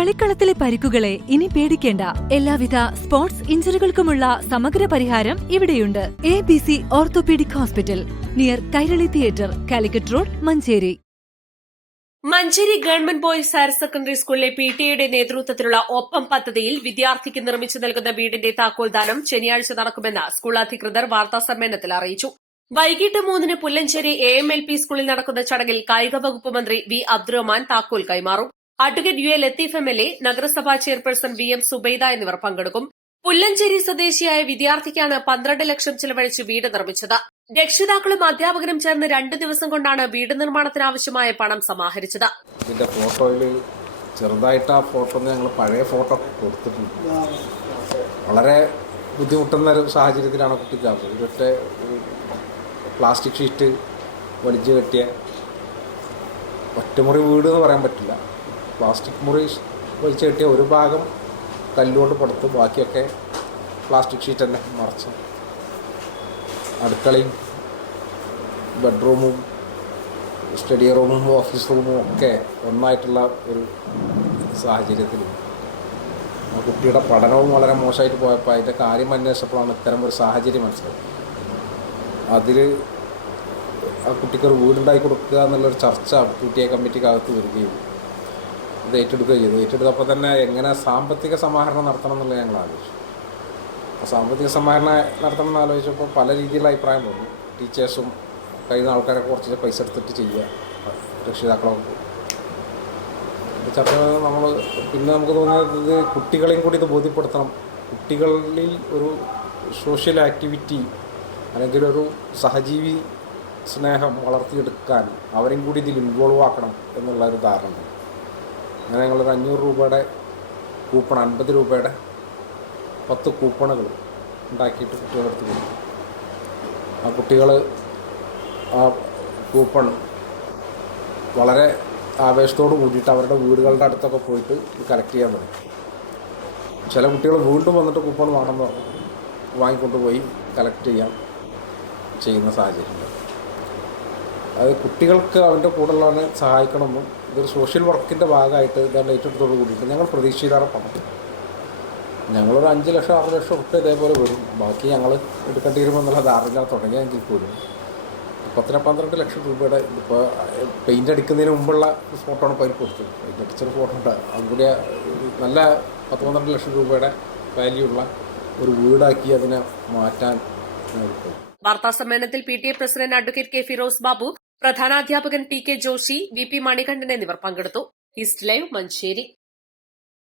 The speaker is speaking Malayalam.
കളിക്കളത്തിലെ പരിക്കുകളെ ഇനി പേടിക്കേണ്ട. എല്ലാവിധ സ്പോർട്സ് ഇഞ്ചറികൾക്കുമുള്ള സമഗ്ര പരിഹാരം ഇവിടെയുണ്ട്. A B C orthopaedic hospital near Kairali theatre Calicut road Manjeri. Manjeri government boys higher secondary സ്കൂളിലെ പി ടി എയുടെ നേതൃത്വത്തിലുള്ള ഒപ്പം പദ്ധതിയിൽ വിദ്യാർത്ഥിക്ക് നിർമ്മിച്ചു നൽകുന്ന വീടിന്റെ താക്കോൽദാനം ശനിയാഴ്ച നടക്കുമെന്ന് സ്കൂൾ അധികൃതർ വാർത്താസമ്മേളനത്തിൽ അറിയിച്ചു. വൈകിട്ട് മൂന്നിന് Pullancheri A M L P സ്കൂളിൽ നടക്കുന്ന ചടങ്ങിൽ കായിക വകുപ്പ് മന്ത്രി വി അബ്ദുറഹ്മാൻ താക്കോൽ കൈമാറും. Advocate U A Latheef M L A നഗരസഭാ ചെയർപേഴ്സൺ വി എം സുബൈദ എന്നിവർ പങ്കെടുക്കും. പുല്ലഞ്ചേരി സ്വദേശിയായ വിദ്യാർത്ഥിക്കാണ് പന്ത്രണ്ട് ലക്ഷം ചിലവഴിച്ച് വീട് നിർമ്മിച്ചത്. രക്ഷിതാക്കളും അധ്യാപകരും ചേർന്ന് രണ്ടു ദിവസം കൊണ്ടാണ് വീട് നിർമ്മാണത്തിനാവശ്യമായ പണം സമാഹരിച്ചത്. ഇതിന്റെ ഫോട്ടോയിൽ ചെറുതായിട്ട് ആ ഫോട്ടോ ഞങ്ങൾ പഴയ ഫോട്ടോ കൊടുത്തിട്ടുണ്ട്. വളരെ ബുദ്ധിമുട്ടുന്ന ഒരു സാഹചര്യത്തിലാണ് കുട്ടിക്ക് ഇതൊറ്റ പ്ലാസ്റ്റിക് ഷീറ്റ് വലിച്ചു കെട്ടിയ ഒറ്റമുറി വീട് എന്ന് പറയാൻ പറ്റില്ല. പ്ലാസ്റ്റിക് മുറി വലിച്ചു കെട്ടിയ ഒരു ഭാഗം കല്ലുകൊണ്ട് പടുത്ത്. ബാക്കിയൊക്കെ പ്ലാസ്റ്റിക് ഷീറ്റ് തന്നെ മറച്ച്. അടുക്കളയും ബെഡ്റൂമും സ്റ്റഡി റൂമും ഓഫീസ് റൂമും ഒക്കെ ഒന്നായിട്ടുള്ള ഒരു സാഹചര്യത്തിൽ. കുട്ടിയുടെ പഠനവും വളരെ മോശമായിട്ട് പോയപ്പോൾ അതിന്റെ കാര്യം അന്വേഷിച്ചപ്പോഴാണ് ഇത്തരം ഒരു സാഹചര്യം മനസ്സിലായത്. അതിൽ ആ കുട്ടിക്കൊരു വീടുണ്ടാക്കി കൊടുക്കുക എന്നുള്ളൊരു ചർച്ച പി ടി എ കമ്മിറ്റിക്കകത്ത് വരികയും ഇത് ഏറ്റെടുക്കുകയും ചെയ്തു. ഏറ്റെടുത്തപ്പോൾ തന്നെ എങ്ങനെ സാമ്പത്തിക സമാഹരണം നടത്തണം എന്നുള്ളത് ഞങ്ങൾ ആലോചിച്ചു. അപ്പോൾ സാമ്പത്തിക സമാഹരണം നടത്തണം എന്ന് ആലോചിച്ചപ്പോൾ പല രീതിയിലുള്ള അഭിപ്രായം വന്നു. ടീച്ചേഴ്സും കഴിയുന്ന ആൾക്കാരൊക്കെ കുറച്ച് പൈസ എടുത്തിട്ട് ചെയ്യുക. രക്ഷിതാക്കളൊക്കെ ചർച്ച നമ്മൾ പിന്നെ നമുക്ക് തോന്നുന്നത് ഇത് കുട്ടികളെയും കൂടി ഇത് ബോധ്യപ്പെടുത്തണം. കുട്ടികളിൽ ഒരു സോഷ്യൽ ആക്ടിവിറ്റി അല്ലെങ്കിൽ ഒരു സഹജീവി സ്നേഹം വളർത്തിയെടുക്കാൻ അവരെയും കൂടി ഇതിൽ ഇൻവോൾവ് ആക്കണം എന്നുള്ള ഒരു ധാരണ. ഉണ്ട് അങ്ങനെ ഞങ്ങളൊരു അഞ്ഞൂറ് രൂപയുടെ കൂപ്പൺ അൻപത് രൂപയുടെ പത്ത് കൂപ്പണുകൾ ഉണ്ടാക്കിയിട്ട് കുട്ടികളെടുത്ത് കൊടുക്കും ആ കുട്ടികൾ ആ കൂപ്പൺ വളരെ ആവേശത്തോട് കൂടിയിട്ട് അവരുടെ വീടുകളുടെ അടുത്തൊക്കെ പോയിട്ട് കളക്ട് ചെയ്യാൻ തുടങ്ങി. ചില കുട്ടികൾ വീണ്ടും വന്നിട്ട് കൂപ്പൺ വേണമെന്ന് പറഞ്ഞു. വാങ്ങിക്കൊണ്ട് പോയി കളക്ട് ചെയ്യാൻ ചെയ്യുന്ന സാഹചര്യമുണ്ട് അത് കുട്ടികൾക്ക് അവന്റെ കൂടെയുള്ളവനെ സഹായിക്കണമെന്നും ഇതൊരു സോഷ്യൽ വർക്കിന്റെ ഭാഗമായിട്ട് ഇതാണ് ഏറ്റെടുത്തോട് കൂടിയിട്ട് ഞങ്ങൾ പ്രതീക്ഷയിലാണ് പണം ഞങ്ങളൊരു അഞ്ച് ലക്ഷം ആറ് ലക്ഷം ഉറപ്പ് ഇതേപോലെ വരും. ബാക്കി ഞങ്ങൾ എടുക്കേണ്ടി വരുമെന്നുള്ള ധാരണ തുടങ്ങിയെങ്കിൽ പോലും. പത്തിന് പന്ത്രണ്ട് ലക്ഷം രൂപയുടെ ഇപ്പോൾ പെയിന്റ് അടിക്കുന്നതിന് മുമ്പുള്ള ഫോട്ടോ ആണ് ഇപ്പോൾ അതിൽ കൊടുത്തത്. പെയിന്റ് അടിച്ചൊരു ഫോട്ടോ ഉണ്ട്. അതും കൂടി നല്ല പത്ത് പന്ത്രണ്ട് ലക്ഷം രൂപയുടെ വാല്യൂ ഉള്ള ഒരു വീടാക്കി അതിനെ മാറ്റാൻ വാർത്താ സമ്മേളനത്തിൽ P T A president advocate K Firoz Babu പ്രധാനാധ്യാപകൻ P K Joshi V P Manikandan എന്നിവർ പങ്കെടുത്തു. East live Manjeri.